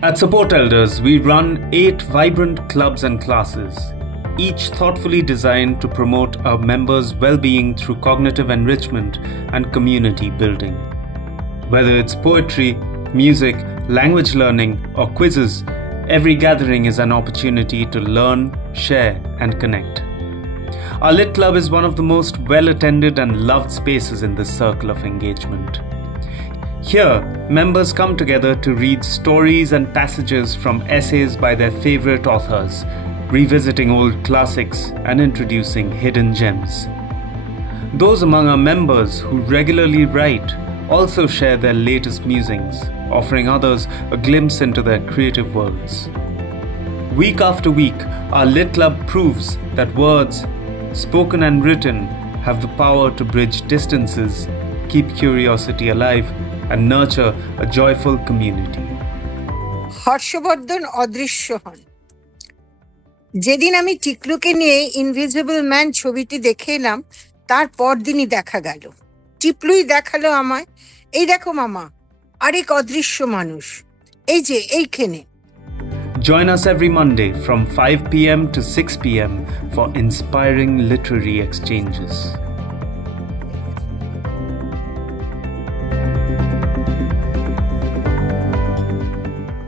At Support Elders, we run 8 vibrant clubs and classes, each thoughtfully designed to promote our members' well-being through cognitive enrichment and community building. Whether it's poetry, music, language learning, or quizzes, every gathering is an opportunity to learn, share, and connect. Our Lit Club is one of the most well-attended and loved spaces in this circle of engagement. Here, members come together to read stories and passages from essays by their favorite authors, revisiting old classics and introducing hidden gems. Those among our members who regularly write also share their latest musings, offering others a glimpse into their creative worlds. Week after week, our Lit Club proves that words, spoken and written, have the power to bridge distances, keep curiosity alive, and nurture a joyful community. Harshvardhan অদৃশ্য হন। যেদিন আমি টিকলুকে নিয়ে invisible man ছবিটি দেখে এলাম, তার পরদিনই দেখা গেল। টিপলুই দেখালো আমায়, এই দেখো মামা, আরেক অদৃশ্য মানুষ, এই যে এইখানে। Join us every Monday from 5 p.m. to 6 p.m. for inspiring literary exchanges.